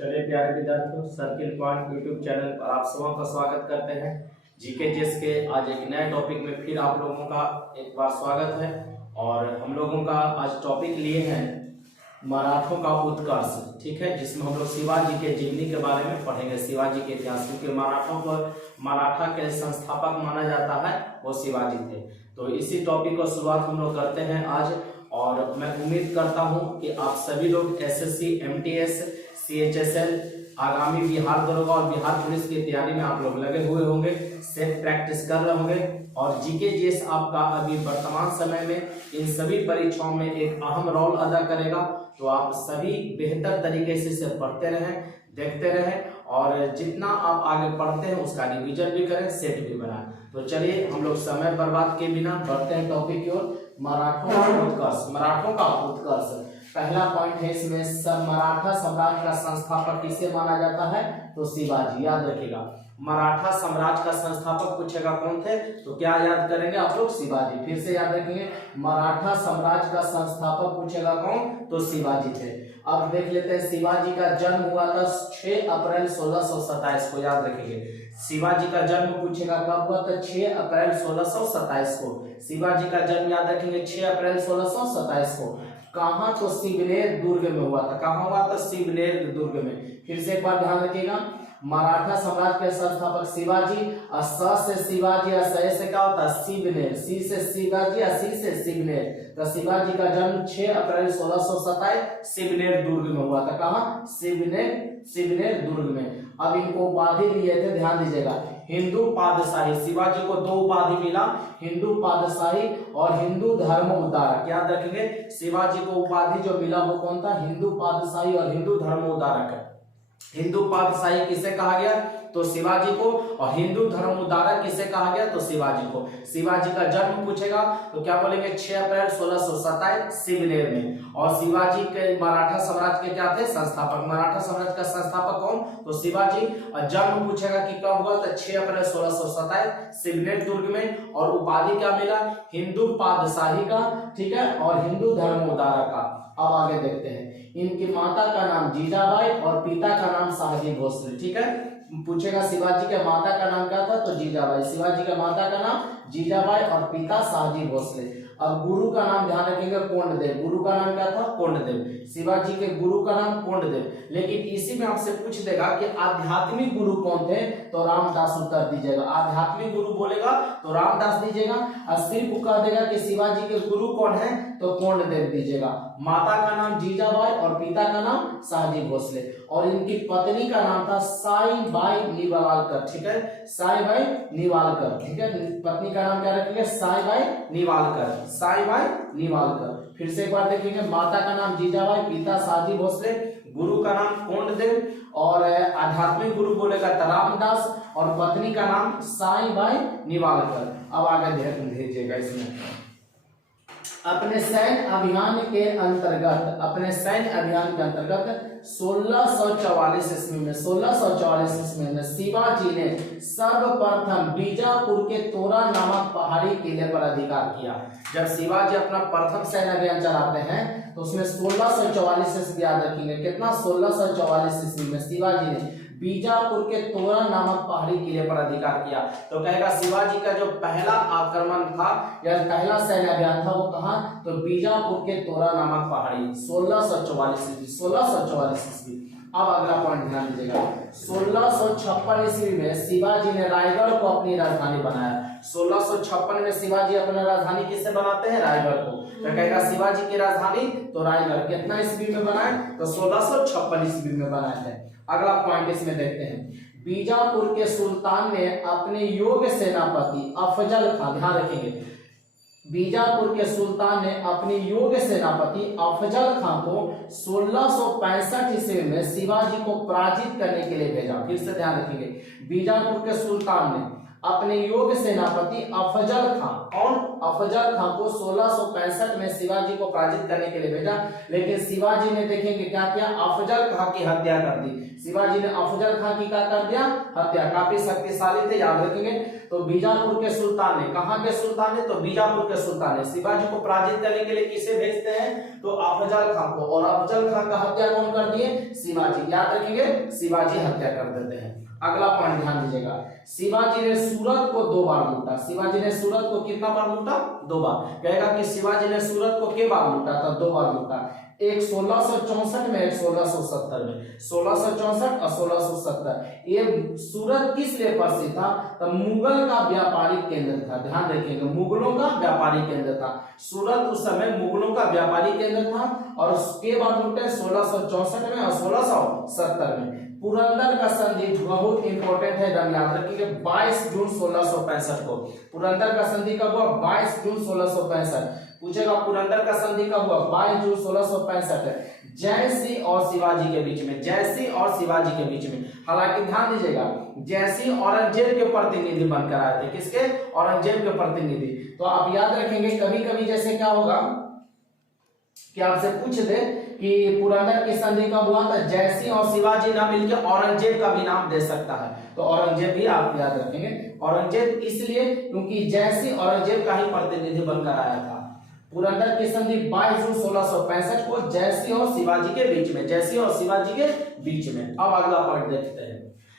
चलिए प्यारे विद्यार्थियों, सर्किल पॉइंट यूट्यूब चैनल पर आप सबों का स्वागत करते हैं। जीके जीएस के आज एक नए टॉपिक में फिर आप लोगों का एक बार स्वागत है। और हम लोगों का आज टॉपिक लिए हैं मराठों का उत्कर्ष, ठीक है, जिसमें हम लोग शिवाजी के जीवनी के बारे में पढ़ेंगे, शिवाजी के इतिहास, क्योंकि मराठों को मराठा के संस्थापक माना जाता है वो शिवाजी थे। तो इसी टॉपिक को शुरुआत हम लोग करते हैं आज। और मैं उम्मीद करता हूं कि आप सभी लोग एसएससी, एमटीएस, सीएचएसएल, आगामी बिहार दरोगा और बिहार पुलिस की तैयारी में आप लोग लगे हुए होंगे, सेल्फ प्रैक्टिस कर रहे होंगे। और जीके जीएस आपका अभी वर्तमान समय में इन सभी परीक्षाओं में एक अहम रोल अदा करेगा। तो आप सभी बेहतर तरीके से इसे पढ़ते रहें, देखते रहें, और जितना आप आगे पढ़ते हैं उसका रिवीजन भी करें, सेट भी बनाएं। तो चलिए हम लोग समय बर्बाद के बिना बढ़ते हैं टॉपिक की ओर। मराठों का उत्कर्ष। मराठों का उत्कर्ष पहला पॉइंट है इसमें, मराठा साम्राज्य का संस्थापक किसे माना जाता है? तो शिवाजी। याद रखिएगा, मराठा साम्राज्य का संस्थापक पूछेगा कौन थे तो क्या याद करेंगे आप लोग? शिवाजी। फिर से याद रखेंगे, मराठा साम्राज्य का संस्थापक पूछेगा कौन तो शिवाजी थे। अब देख लेते हैं, शिवाजी का जन्म हुआ था 6 अप्रैल 1627 को। याद रखेंगे, शिवाजी का जन्म पूछेगा कब हुआ था? 6 अप्रैल 1627 को। शिवाजी का जन्म याद रखेंगे 6 अप्रैल 1627 को। कहां? तो शिवनेर दुर्ग में हुआ था। कहां हुआ था? शिवनेर दुर्ग में। फिर से एक बार ध्यान रखिएगा, मराठा साम्राज्य के संस्थापक शिवाजी, और स से शिवाजी और स से क्या होता है? शिवनेर। सी से शिवाजी और सी से शिवनेर। तो शिवाजी का जन्म 6 अप्रैल 1627 शिवनेर दुर्ग में हुआ था। कहां? शिवनेर दुर्ग में। अब इनको उपाधि लिए थे, ध्यान दीजिएगा, हिंदू पादशाही। शिवाजी को 2 उपाधि मिला, हिंदू पादशाही और हिंदू धर्म उद्धारक। याद रखेंगे, शिवाजी को उपाधि जो मिला वो कौन था? हिंदू पादशाही और हिंदू धर्म उद्धारक। हिंदू पादशाही किसे कहा गया? तो शिवाजी को। और हिंदू धर्म उद्धारक किसे कहा गया? तो शिवाजी को। शिवाजी का जन्म पूछेगा तो क्या बोलेंगे? 6 अप्रैल 1627 शिवनेर में। और शिवाजी के मराठा साम्राज्य के क्या थे? संस्थापक। मराठा साम्राज्य का संस्थापक कौन? तो शिवाजी। और जन्म पूछेगा कि कब हुआ? तो 6 अप्रैल 1627 शिवनेर दुर्ग में। और उपाधि क्या मिला? हिंदू पादशाही का, ठीक है, और हिंदू धर्म उद्धारक का। अब आगे देखते हैं, इनकी माता का नाम जीजाबाई और पिता का नाम शाहजी भोसले। ठीक है, पूछेगा शिवाजी के माता का नाम क्या था? तो जीजाबाई। शिवाजी के माता का नाम जीजाबाई और पिता शाहजी भोसले। अब गुरु का नाम ध्यान रखेंगे, कोंडदेव। गुरु का नाम क्या था? कोंडदेव। शिवाजी के गुरु का नाम कोंडदेव। लेकिन इसी में आपसे पूछ देगा कि आध्यात्मिक गुरु कौन थे? तो रामदास उत्तर दीजिएगा। आध्यात्मिक गुरु बोलेगा तो रामदास दीजिएगा। और सिर्फ कह देगा कि शिवाजी के गुरु कौन है तो कोंडदेव दीजिएगा। माता का नाम जीजाबाई और पिता का नाम शाहजी भोसले। और इनकी पत्नी का नाम था साईबाई निवालकर। ठीक है, साईबाई निवालकर। ठीक है, पत्नी का नाम क्या रखेंगे? साईबाई निवालकर। साईबाई निवालकर। फिर से एक बार देखेंगे, माता का नाम जीजाबाई, पिता शाहजी भोसले, गुरु का नाम कोंडदेव, और आध्यात्मिक गुरु बोलेगा रामदास, और पत्नी का नाम साईबाई निवालकर। अब आगे ध्यान दीजिएगा, इसमें अपने सैन्य अभियान के अंतर्गत 1644 ईस्वी में शिवाजी ने सर्वप्रथम बीजापुर के तोरा नामक पहाड़ी किले पर अधिकार किया। जब शिवाजी अपना प्रथम सैन्य अभियान चलाते हैं तो उसमें 1644 ईस्वी याद रखेंगे, कितना? 1644 ईस्वी में शिवाजी ने बीजापुर के तोरा नामक पहाड़ी किले पर अधिकार किया। तो कहेगा शिवाजी का जो पहला आक्रमण था या पहला सैन्य अभियान था वो कहां? तो बीजापुर के तोरा नामक पहाड़ी। 1644 ईस्वी। अब अगला पॉइंट ध्यान दीजिएगा, 1656 ईस्वी में शिवाजी ने रायगढ़ को अपनी राजधानी बनाया। 1656 में शिवाजी अपना राजधानी किससे बनाते हैं? रायगढ़ को। तो कहेगा शिवाजी की राजधानी तो रायगढ़ कितना ईस्वी में बनाए? तो 1656 ईस्वी में बनाए थे। अगला पॉइंट इसमें देखते हैं, बीजापुर के सुल्तान ने अपने योग्य सेनापति अफजल खां, ध्यान रखेंगे, बीजापुर के सुल्तान ने अपने योग्य सेनापति अफजल खां को 1665 ईस्वी में शिवाजी को पराजित करने के लिए भेजा। फिर से ध्यान रखेंगे, बीजापुर के सुल्तान ने अपने योग्य सेनापति अफजल खां, कौन? अफजल खां को 1665 में शिवाजी को पराजित करने के लिए भेजा। लेकिन शिवाजी ने देखेंगे क्या किया? अफजल खां की हत्या कर दी। शिवाजी ने अफजल खां की क्या कर दिया? हत्या। काफी शक्तिशाली थे, याद रखेंगे। तो बीजापुर के सुल्तान ने, कहां के सुल्तान ने, तो बीजापुर के सुल्तान ने शिवाजी को पराजित करने के लिए किसे भेजते हैं, तो अफजल खान को, और अफजल खान का हत्या कौन कर दिए, शिवाजी, याद रखेंगे शिवाजी हत्या कर देते हैं। अगला पॉइंट ध्यान दीजिएगा, शिवाजी ने सूरत को 2 बार लूटा, शिवाजी ने सूरत को कितना बार लूटा, 2 बार, कहेगा कि शिवाजी ने सूरत को के बार लूटा, तो 2 बार लूटा, एक 1664 में, एक 1670 में, 1664 और 1670। ये सूरत किस लिए प्रसिद्ध था, तो मुगल का व्यापारिक केंद्र था, ध्यान रखिएगा मुगलों का व्यापारिक केंद्र था, सूरत उस समय मुगलों का व्यापारिक केंद्र था, और उसके बाद लूटे 1664 में और 1670 में। पुरंदर का संधि बहुत इंपॉर्टेंट है, एकदम याद रखिएगा, 22 जून 1665 को, पुरंदर का संधि कब हुआ, 22 जून 1665, पूछेगा पुरंदर का संधि कब हुआ, 22 जून 1665, जयसिंह और शिवाजी के बीच में, जयसिंह और शिवाजी के बीच में। हालांकि ध्यान दीजिएगा, जयसिंह औरंगजेब के प्रतिनिधि बनकर आए थे, किसके, औरंगजेब के प्रतिनिधि। तो आप याद रखेंगे, कभी कभी जैसे क्या होगा कि आपसे पूछ दे कि पुरंदर की संधि कब हुआ, था जयसिंह और शिवाजी ना मिलकर औरंगजेब का भी नाम दे सकता है, तो औरंगजेब भी आप याद रखेंगे, औरंगजेब इसलिए क्योंकि जयसिंह औरंगजेब का ही प्रतिनिधि बनकर आया था। पुरंदर की संधि 22 जून 1665 को जयसिंह और शिवाजी के बीच में, जयसिंह और शिवाजी के बीच में। अब अगला पॉइंट देखते हैं,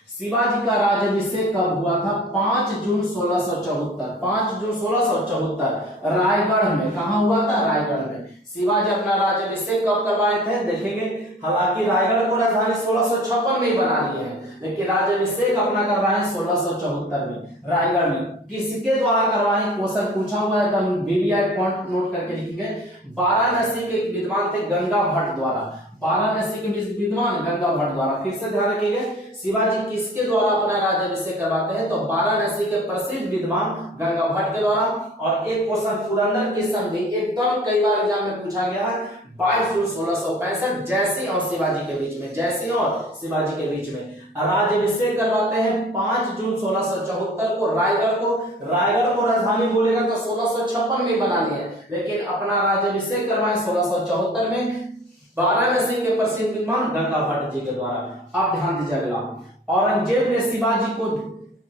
शिवाजी का राज्याभिषेक कब हुआ था, 5 जून 1674, 5 जून 1674 रायगढ़ में, कहां हुआ था, रायगढ़ में। शिवाजी अपना राज्याभिषेक कब करवाए थे, देखेंगे, हालांकि रायगढ़ को राजधानी 1656 में ही बना लिए हैं, लेकिन राज्याभिषेक अपना करवाए 1674 में रायगढ़ में। किसके द्वारा करवाए, क्वेश्चन पूछा हुआ है, एकदम वीवीआई पॉइंट नोट करके लिखेंगे। वाराणसी के विद्वान थे गंगा भट्ट द्वारा, वाराणसी के विद्वान गंगा भट्ट द्वारा। फिर से ध्यान रखिएगा, शिवाजी किसके द्वारा अपना राज्याभिषेक करवाते हैं, तो वाराणसी के प्रसिद्ध विद्वान गंगा भट्ट के द्वारा। और एक क्वेश्चन पुरंदर की संधि एकदम कई बार एग्जाम में पूछा गया है, 22 जून 1665 जयसिंह और शिवाजी के बीच में, जयसिंह और शिवाजी के बीच में राज्याभिषेक करवाते हैं 5 जून 1674 को रायगढ़ को। रायगढ़ को राजधानी बोलेगा तो 1656 में बना लिया, लेकिन अपना राज्याभिषेक करवाए 1674 में वाराणसी के प्रसिद्ध विद्वान गंगा भट्ट जी के द्वारा। अब ध्यान दीजिए अगला, औरंगजेब ने शिवाजी को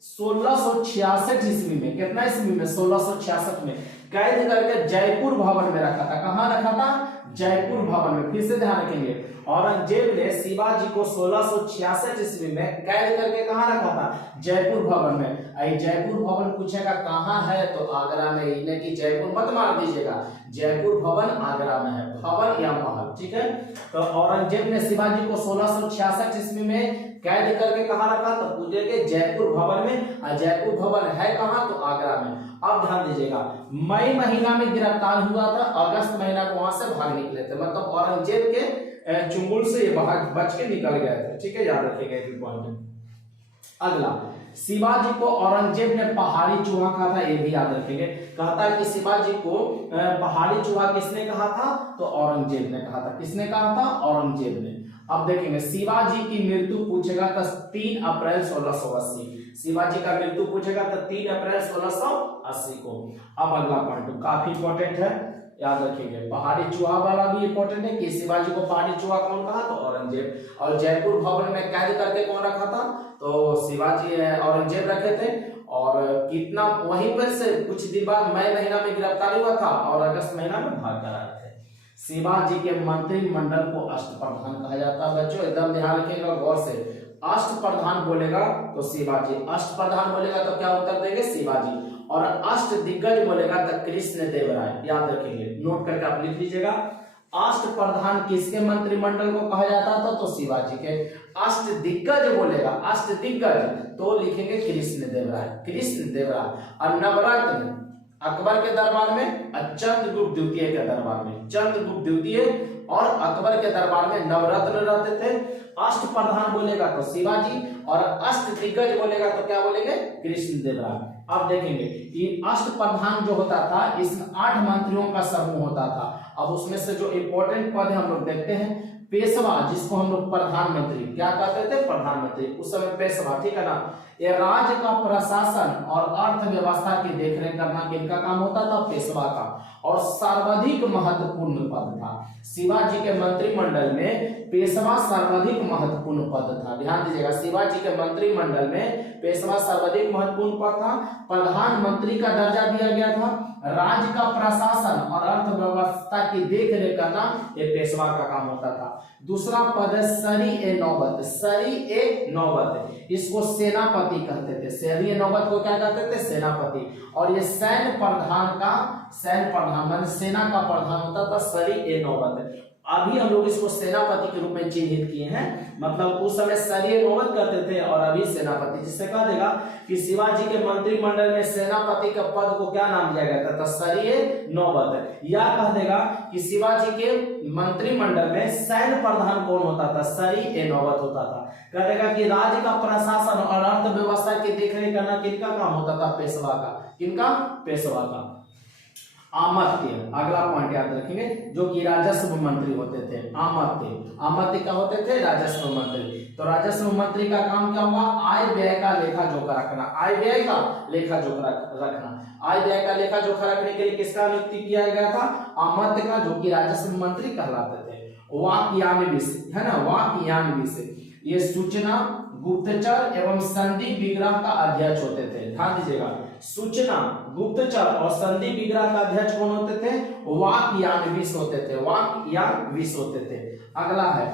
1666 ईस्वी में, कितना ईस्वी में, 1666 में कैद करके जयपुर भवन में रखा था। कहां रखा था, जयपुर भवन में। फिर से ध्यान रखेंगे, औरंगजेब ने शिवाजी को 1666 ईस्वी में कैद करके कहां रखा था, जयपुर भवन में। आई जयपुर भवन पूछेगा कहां है, तो आगरा में, इन्हें की जयपुर मत मार दीजिएगा, जयपुर भवन आगरा में है, भवन या महल, ठीक है। तो औरंगजेब ने शिवाजी को 1666 ईस्वी में कैद करके कहां रखा, तो पूछेंगे जयपुर भवन में, और जयपुर भवन है कहां, तो आगरा में। अब ध्यान दीजिएगा, मई महीना में गिरफ्तार हुआ था, अगस्त महीना को वहां से भाग निकले थे, मतलब औरंगजेब के चुंगल से ये भाग बच के निकल गए थे, ठीक है, याद रखिएगा ये पॉइंट। अगला, शिवाजी को औरंगजेब ने पहाड़ी चूहा कहा था, ये भी याद रखेंगे। कहता है कि शिवाजी को पहाड़ी चूहा किसने कहा था, तो औरंगजेब ने कहा था। किसने कहा था, औरंगजेब ने। अब देखेंगे, शिवाजी की मृत्यु पूछेगा तो 3 अप्रैल 1680, शिवाजी का मृत्यु पूछेगा तो 3 अप्रैल 1680 को। अब अगला पॉइंट काफी इंपॉर्टेंट है, याद रखिएगा, पहाड़ी चूहा वाला भी इंपॉर्टेंट है कि शिवाजी को पहाड़ी चूहा कौन कहा, तो औरंगजेब। और जयपुर भवन में कैद करके कौन रखा था, तो शिवाजी औरंगजेब रखे थे। और कितना, वहीं पर से कुछ दिन बाद मई महीना में गिरफ्तार हुआ था और अगस्त महीना में भाग कर आए थे। शिवाजी के मंत्रिमंडल को अष्टप्रधान कहा जाता है। बच्चों एकदम ध्यान रखिएगा गौर से, अष्टप्रधान बोलेगा तो शिवाजी, अष्टप्रधान बोलेगा तो क्या उत्तर देंगे, शिवाजी। और अष्ट दिग्गज बोलेगा तो कृष्ण देव राय, याद रखेंगे, नोट करके आप लिख लीजिएगा। अष्टप्रधान किसके मंत्रिमंडल को कहा जाता था, तो शिवाजी के। अष्ट दिग्गज बोलेगा, अष्ट दिग्गज तो लिखेंगे कृष्ण देव राय, कृष्ण देव राय। और नवरत्न अकबर के दरबार में, चंद्रगुप्त द्वितीय के दरबार में, चंद्रगुप्त द्वितीय और अकबर के दरबार में नवरत्न रहते थे। अष्टप्रधान बोलेगा तो शिवाजी, और अष्ट दिग्गज बोलेगा तो क्या बोलेंगे, कृष्ण देव राय। अब देखेंगे कि अष्टप्रधान जो होता था, इसमें 8 मंत्रियों का समूह होता था। अब उसमें से जो इंपॉर्टेंट पद हम लोग देखते हैं, पेशवा, जिसको हम लोग प्रधानमंत्री क्या कहते थे, प्रधानमंत्री, उस समय पेशवा, ठीक है ना। ये राज्य का प्रशासन और अर्थव्यवस्था की देखरेख करना किनका काम होता था, पेशवा का। और सर्वाधिक महत्वपूर्ण पद था, शिवाजी के मंत्रिमंडल में पेशवा सर्वाधिक महत्वपूर्ण पद था। ध्यान दीजिएगा, शिवाजी के मंत्रिमंडल में पेशवा सर्वाधिक महत्वपूर्ण पद था। प्रधानमंत्री का दर्जा दिया गया था। राज्य का प्रशासन और अर्थव्यवस्था की देखरेख करना ये पेशवा का काम होता था। दूसरा पद है सरी-ए-नौबत। सरी-ए-नौबत, इसको सेनापति कहते थे। सरी-ए-नौबत को क्या कहते थे, सेनापति। और ये सैन्य प्रधान माने सेना का प्रधान होता था सरी-ए-नौबत। अभी हम लोग इसको सेनापति के रूप में चिन्हित किए हैं, मतलब उस समय सरी-ए-नौबत करते थे और अभी सेनापति। जिससे कह देगा कि शिवाजी के मंत्रिमंडल में सेनापति के पद को क्या नाम दिया गया था, सरी-ए-नौबत। या कह देगा कि शिवाजी के मंत्रिमंडल में सैन्य प्रधान कौन होता था, सरी-ए-नौबत होता था। कह देगा कि राज्य का प्रशासन और अर्थव्यवस्था की देखरेख करना किनका काम होता था, पेशवा का। किनका, पेशवा का। आमत्य, अगला पॉइंट याद रखेंगे, जो कि राजस्व मंत्री होते थे। आमत्य क्या होते थे, राजस्व मंत्री। तो राजस्व मंत्री का काम क्या होगा, आय व्यय का लेखा जोखा रखना। आय व्यय का लेखा जोखा रखना। आय व्यय का लेखा जोखा रखने के लिए किसका नियुक्ति किया गया था, आमत्य का, जो कि राजस्व मंत्री कहलाते थे। वाक्यान्विश है ना, वाक्यान्विश, ये सूचना, गुप्तचर एवं संधि विग्रह का अध्यक्ष होते थे। ध्यान दीजिएगा, सूचना, गुप्तचर और संधि विग्रह का अध्यक्ष कौन होते थे, वाक्यान्विश होते थे। वाक्यान्विश होते थे। अगला है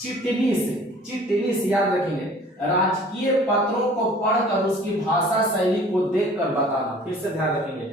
चिटनीस। चिटनीस याद रखेंगे, राजकीय पत्रों को पढ़कर उसकी भाषा शैली को देखकर बताना। फिर से ध्यान रखेंगे,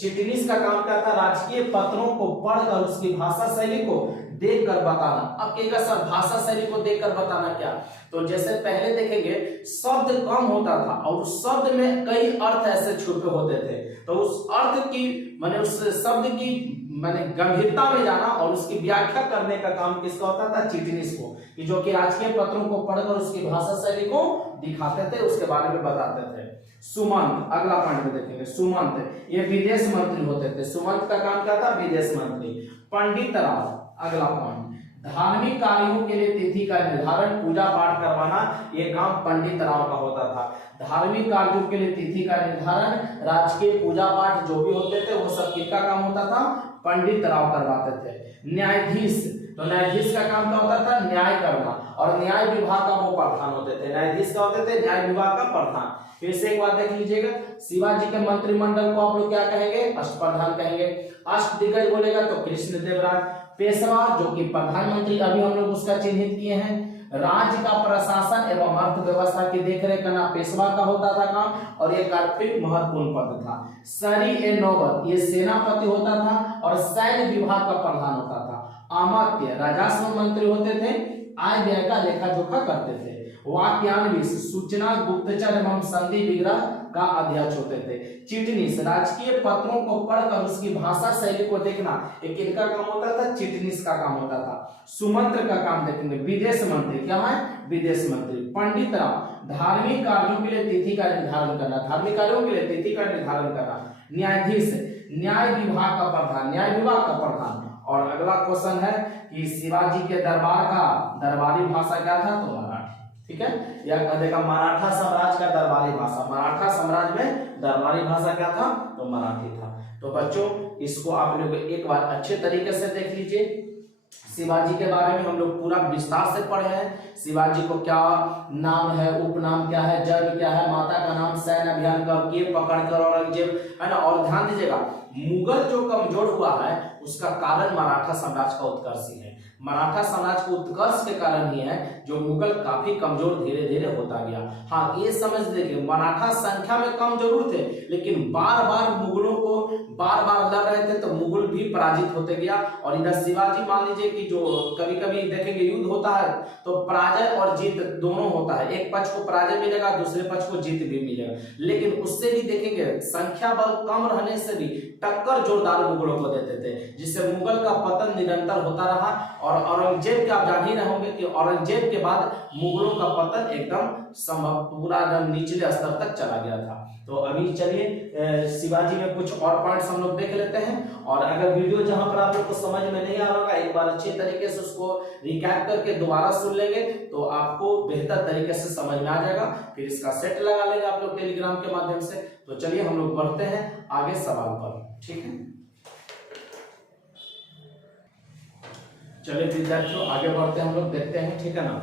चिटनीस का काम क्या था, राजकीय पत्रों को पढ़कर उसकी भाषा शैली को देखकर बताना। अब कहेगा सर भाषा शैली को देखकर बताना क्या, तो जैसे पहले देखेंगे शब्द कम होता था और उस शब्द में कई अर्थ ऐसे छुपे होते थे, तो उस अर्थ की माने उस शब्द की माने गंभीरता में जाना और उसकी व्याख्या करने का काम किसका होता था, चिटनीस को, कि जो कि राजकीय पत्रों को पढ़कर उसकी भाषा शैली को दिखाते थे, उसके बारे में बताते थे। सुमंत, अगला पॉइंट में देखेंगे, सुमंत ये विदेश मंत्री होते थे। सुमंत का काम क्या था, विदेश मंत्री। पंडित राव, अगला पॉइंट, धार्मिक कार्यों के लिए तिथि का निर्धारण, पूजा पाठ करवाना, ये काम पंडित राव का होता था। धार्मिक कार्यों के लिए तिथि का निर्धारण, राजकीय पूजा पाठ जो भी होते थे वो सब किसका काम होता था, पंडित राव करवाते थे। न्यायाधीश, तो न्यायाधीश का काम क्या होता था, न्याय करना, और न्याय विभाग का वो प्रधान होते थे। न्यायाधीश का होते थे न्याय विभाग का प्रधान। फिर से एक बात देख लीजिएगा, शिवाजी के मंत्रिमंडल को आप लोग क्या कहेंगे, अष्टप्रधान कहेंगे। अष्टदिग्गज बोलेगा तो कृष्णदेवराय। पेशवा जो कि प्रधानमंत्री, अभी हम लोग उसका चिन्हित किए हैं। राज्य का प्रशासन एवं अर्थव्यवस्था की देखरेख करना पेशवा का होता था काम, और ये काफी महत्वपूर्ण पद था। सरी-ए-नौबत ये सेनापति होता था और सैन्य विभाग का प्रधान होता था। आमत्य राजस्व मंत्री होते थे, आय व्यय का लेखा जोखा करते थे। वाक्यान्विश सूचना, गुप्तचर एवं संधि विग्रह का अध्यक्ष होते थे। चिटनीस राजकीय पत्रों को पढ़कर उसकी भाषा शैली को देखना, एक इनका काम होता था, चिटनीस का काम होता था। सुमंत्र का काम देखेंगे, विदेश मंत्री, क्या है, विदेश मंत्री। पंडित राव धार्मिक कार्यों के लिए तिथि का निर्धारण करना, धार्मिक कार्यों के लिए तिथि का निर्धारण करना। न्यायाधीश न्याय विभाग का प्रधान, न्याय विभाग का प्रधान। और अगला क्वेश्चन है कि शिवाजी के दरबार का दरबारी भाषा क्या था, तो मराठी। ठीक है, या कह देगा मराठा साम्राज्य का दरबारी भाषा, मराठा साम्राज्य में दरबारी भाषा क्या था, तो मराठी था। तो बच्चों इसको आप लोग एक बार अच्छे तरीके से देख लीजिए। शिवाजी के बारे में हम लोग पूरा विस्तार से पढ़े हैं। शिवाजी को क्या नाम है, उपनाम क्या है, जन्म क्या है, माता का नाम, सैन्य अभियान कब किए, पकड़कर औरंगजेब, है ना। और ध्यान दीजिएगा, मुगल जो कमजोर हुआ है उसका कारण मराठा साम्राज्य का उत्कर्ष ही है। मराठा साम्राज्य के उत्कर्ष के कारण ही है जो मुगल काफी कमजोर धीरे धीरे होता गया। हाँ ये समझ देखिए, मराठा संख्या में कम जरूर थे, लेकिन बार बार मुगलों को बार बार लड़ रहे थे, तो मुगल भी पराजित होते गया। और इधर शिवाजी मान लीजिए कि जो कभी कभी देखेंगे युद्ध होता है तो पराजय और जीत दोनों होता है, एक पक्ष को पराजय मिलेगा, दूसरे पक्ष को जीत भी मिलेगा। लेकिन उससे भी देखेंगे संख्या बल कम रहने से भी टक्कर जोरदार मुगलों को देते थे, जिससे मुगल का पतन निरंतर होता रहा। और औरंगजेब के आप जान ही रहे होंगे कि औरंगजेब के बाद मुगलों का पतन एकदम संभव पूरा एकदम निचले स्तर तक चला गया था। तो अभी चलिए शिवाजी में कुछ और पॉइंट्स हम लोग देख लेते हैं। और अगर वीडियो जहां पर आप लोग को समझ में नहीं आ रहा होगा, एक बार अच्छे तरीके से उसको रिकैप करके दोबारा सुन लेंगे तो आपको बेहतर तरीके से समझ में आ जाएगा। फिर इसका सेट लगा लेंगे आप लोग टेलीग्राम के माध्यम से। तो चलिए हम लोग बढ़ते हैं आगे सवाल पर, ठीक है। चलिए विद्यार्थियों आगे बढ़ते हैं, हम लोग देखते हैं, ठीक है ना।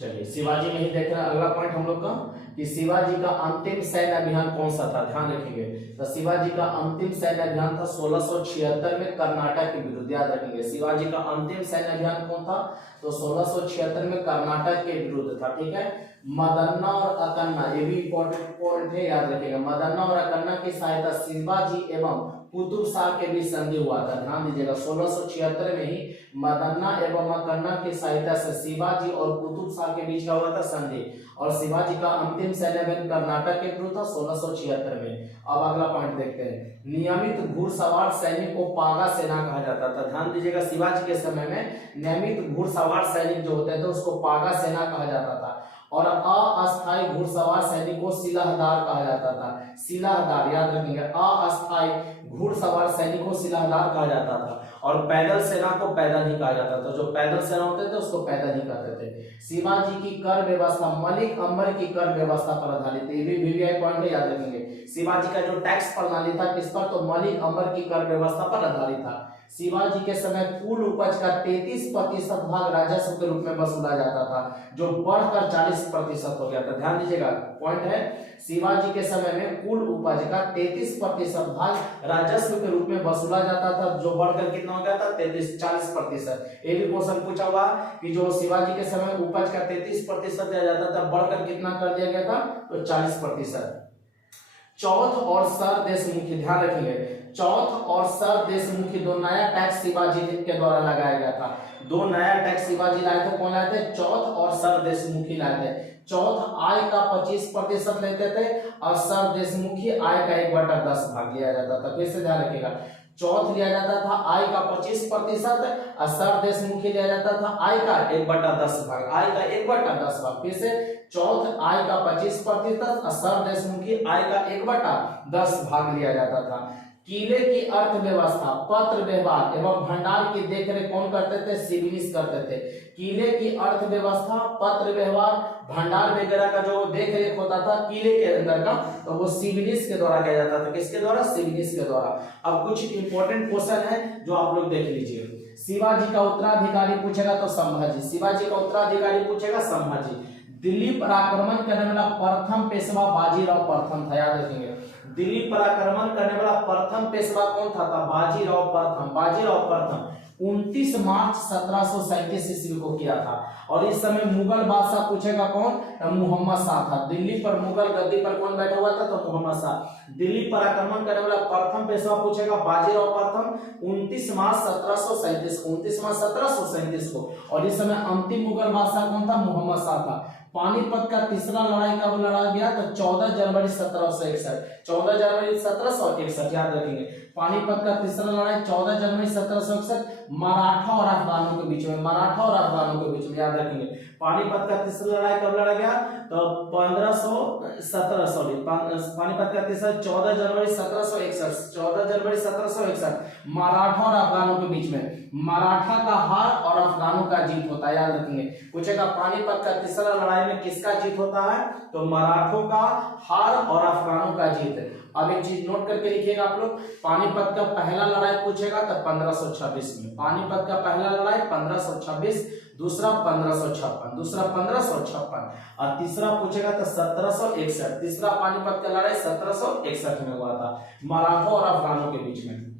चलिए शिवाजी में ही देख रहे हैं अगला पॉइंट हम लोग का कि शिवाजी का अंतिम सैन्य अभियान कौन सा था, ध्यान रखेंगे। तो शिवाजी का अंतिम सैन्य अभियान था 1676 में कर्नाटक के विरुद्ध, याद रखेंगे। शिवाजी का अंतिम सैन्य अभियान कौन था, तो 1676 में कर्नाटक के विरुद्ध था, ठीक है। मदन्ना और अकन्ना, ये भी इंपॉर्टेंट पॉइंट है, याद रखेगा। मदन्ना और अकन्ना की सहायता शिवाजी एवं कुतुब शाह के बीच संधि हुआ था, ध्यान दीजिएगा। 1676 में ही मदन्ना एवं अकन्ना की सहायता से शिवाजी और कुतुब शाह के बीच का हुआ था संधि। और शिवाजी का अंतिम सैन्य अभियान कर्नाटक के विरुद्ध था 1676 में। अब अगला पॉइंट देखते हैं। नियमित घुड़सवार सैनिक को पागा सेना कहा जाता था, ध्यान दीजिएगा। शिवाजी के समय में नियमित घुड़सवार सैनिक जो होते थे उसको पागा सेना कहा जाता था। और अस्थायी घुड़सवार सैनिक को सिलाहदार कहा जाता था। सिलाहदार, याद रखेंगे। अस्थायी घुड़सवार सैनिक को सिलाहदार कहा जाता था। और पैदल सेना को पैदल ही कहा जाता था, जो पैदल सेना होते थे उसको पैदल ही कहते थे। शिवाजी की कर व्यवस्था मलिक अंबर की कर व्यवस्था पर आधारित है, ये भी वीवीआई पॉइंट है, याद रखेंगे। शिवाजी का जो टैक्स प्रणाली था किस पर, तो मलिक अंबर की कर व्यवस्था पर आधारित था। शिवाजी के समय कुल उपज का 33% भाग राजस्व के रूप में वसूला जाता था, जो बढ़कर 40% हो गया था। ध्यान दीजिएगा, पॉइंट है। शिवाजी के समय में कुल उपज का 33% भाग राजस्व के रूप में वसूला जाता था, जो बढ़कर कितना हो गया था, 40%। ये भी क्वेश्चन पूछा हुआ कि जो शिवाजी के समय उपज का 33% दिया जाता था, बढ़कर कितना कर दिया गया था, तो 40%। चौथ और सर देशमुखी, ध्यान रखेंगे। चौथ और सर देशमुखी दो नया टैक्स शिवाजी के द्वारा लगाया गया था। दो नया टैक्स शिवाजी लाए थे, कौन लाए थे, चौथ और सर देशमुखी लाए थे। चौथ आय का 25% लेते थे और सर देशमुखी आय का 1/10 भाग लिया जाता था। फिर से ध्यान रखिएगा, चौथ लिया जाता था आय का 25% और सर देशमुखी लिया जाता था आय का 1/10 भाग, आय का 1/10 भाग। फिर से चौथ आय का 25% और सर देशमुखी आय का 1/10 भाग लिया जाता था। किले की अर्थव्यवस्था, पत्र व्यवहार एवं भंडार की देखरेख कौन करते थे, सिविलिस करते थे। किले की अर्थव्यवस्था, पत्र व्यवहार, भंडार वगैरह का जो देखरेख होता था किले के अंदर का, तो वो सिविलिस के द्वारा किया जाता था। किसके द्वारा, सिविलिस के द्वारा। अब कुछ इंपॉर्टेंट क्वेश्चन है जो आप लोग देख लीजिए। शिवाजी का उत्तराधिकारी पूछेगा तो संभाजी, शिवाजी का उत्तराधिकारी पूछेगा संभाजी। दिल्ली पर आक्रमण करने वाला प्रथम पेशवा बाजीराव प्रथम था, याद रखेंगे। दिल्ली पर आक्रमण करने वाला प्रथम पेशवा कौन था, बाजीराव प्रथम। बाजीराव प्रथम 29 मार्च 1737 ईस्वी को किया था। और इस समय मुगल बादशाह पूछेगा कौन, मोहम्मद शाह था। दिल्ली पर मुगल गद्दी पर कौन बैठा हुआ था, तो मोहम्मद शाह। दिल्ली पर आक्रमण करने वाला प्रथम पेशवा पूछेगा बाजीराव प्रथम 29 मार्च 1737 को, 29 मार्च 1737 को। और इस समय अंतिम मुगल बादशाह कौन था, मोहम्मद शाह था। पानीपत का तीसरा लड़ाई कब लड़ा गया, तो 14 जनवरी 1761। 14 जनवरी 1761, याद रखेंगे। पानीपत का तीसरा लड़ाई 14 जनवरी 1761, मराठा और अफगानों के बीच में, मराठा और अफगानों के बीच में, याद रखेंगे। पानीपत का तीसरा लड़ाई कब लड़ा गया, तो 1517 पानीपत का तीसरा 14 जनवरी 1761, 14 जनवरी 1761 मराठा और अफगानों के बीच में। मराठा का हार और अफगानों का जीत होता है, याद रखेंगे। पूछेगा पानीपत का तीसरा लड़ाई में किसका जीत होता है, तो मराठों का हार और अफगानों का जीत। अब एक चीज नोट करके लिखिएगा आप लोग, पानीपत का पहला लड़ाई पूछेगा तो 1526 में। पानीपत का पहला लड़ाई 1526, दूसरा 1556, दूसरा 1556 और तीसरा पूछेगा तो 1761। तीसरा पानीपत का लड़ाई 1761 में हुआ था, मराठों और अफगानों के बीच में।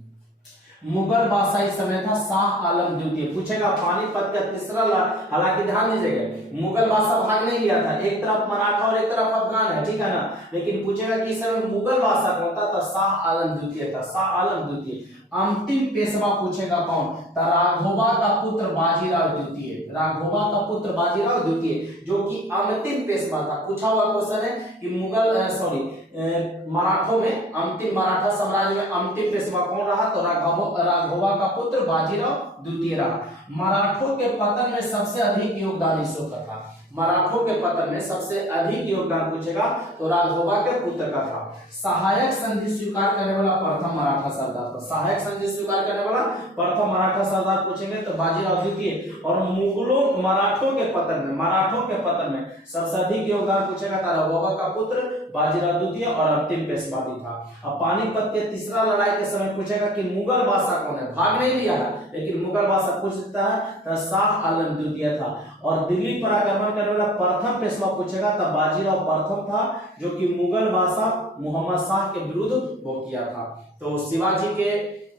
मुगल बादशाही समय था शाह आलम द्वितीय। पूछेगा पानीपत का तीसरा हालांकि ध्यान दीजिएगा मुगल बादशाह भाग नहीं लिया था, एक तरफ मराठा और एक तरफ अफगान है, ठीक है ना। लेकिन पूछेगा कि इस समय मुगल बादशाह कौन था, तो शाह आलम द्वितीय था, शाह आलम द्वितीय। अंतिम पेशवा पूछेगा कौन? तो राघोबा का पुत्र बाजीराव द्वितीय, राघोबा का पुत्र बाजीराव द्वितीय जो कि अंतिम पेशवा था। पूछा हुआ क्वेश्चन है कि मराठों में अंतिम, मराठा साम्राज्य में अंतिम पेशवा कौन रहा? तो राघोबा का पुत्र बाजीराव द्वितीय रहा। मराठों के पतन में सबसे अधिक योगदान अशोक का था। मराठों के पतन में सबसे अधिक योगदान पूछेगा तो राघोबा के पुत्र का था। सहायक संधि स्वीकार करने वाला प्रथम मराठा सरदार था। सहायक संधि स्वीकार करने वाला प्रथम मराठा सरदार पूछेंगे तो बाजीराव द्वितीय। और मुगलों मराठों के पतन में सबसे अधिक योगदान पूछेगा तो राघोबा का पुत्र बाजीराव द्वितीय और अंतिम पेशवा भी था। अब पानीपत के तीसरा लड़ाई के समय पूछेगा कि मुगल बादशाह कौन है? भाग नहीं लिया है लेकिन मुगल बादशाह पूछ सकता है तो शाह आलम द्वितीय था। और दिल्ली पर आक्रमण करने वाला प्रथम पेशवा पूछेगा तो बाजीराव प्रथम था जो कि मुगल बादशाह मोहम्मद शाह के विरुद्ध वो किया था। तो शिवाजी के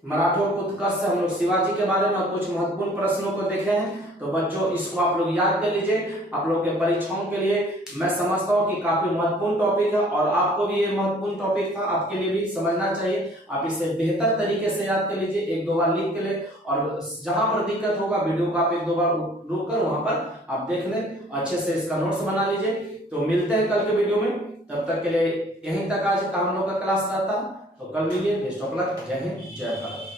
मराठों को उत्कर्ष से हम लोग शिवाजी के बारे में कुछ महत्वपूर्ण प्रश्नों को देखे हैं। तो बच्चों इसको आप लोग याद कर लीजिए, आप लोग के परीक्षाओं के लिए मैं समझता हूँ कि काफी महत्वपूर्ण टॉपिक है और आपको भी ये महत्वपूर्ण टॉपिक था, आपके लिए भी समझना चाहिए। आप इसे बेहतर तरीके से याद कर लीजिए, एक दो बार लिख के ले और जहां पर दिक्कत होगा वीडियो को आप एक दो बार रुक कर वहां पर आप देख लें, अच्छे से इसका नोट्स बना लीजिए। तो मिलते हैं कल के वीडियो में, तब तक के लिए यहीं तक आज का हम लोग का क्लास रहता। तो कल मिलिए। Best of luck. जय हिंद, जय भारत।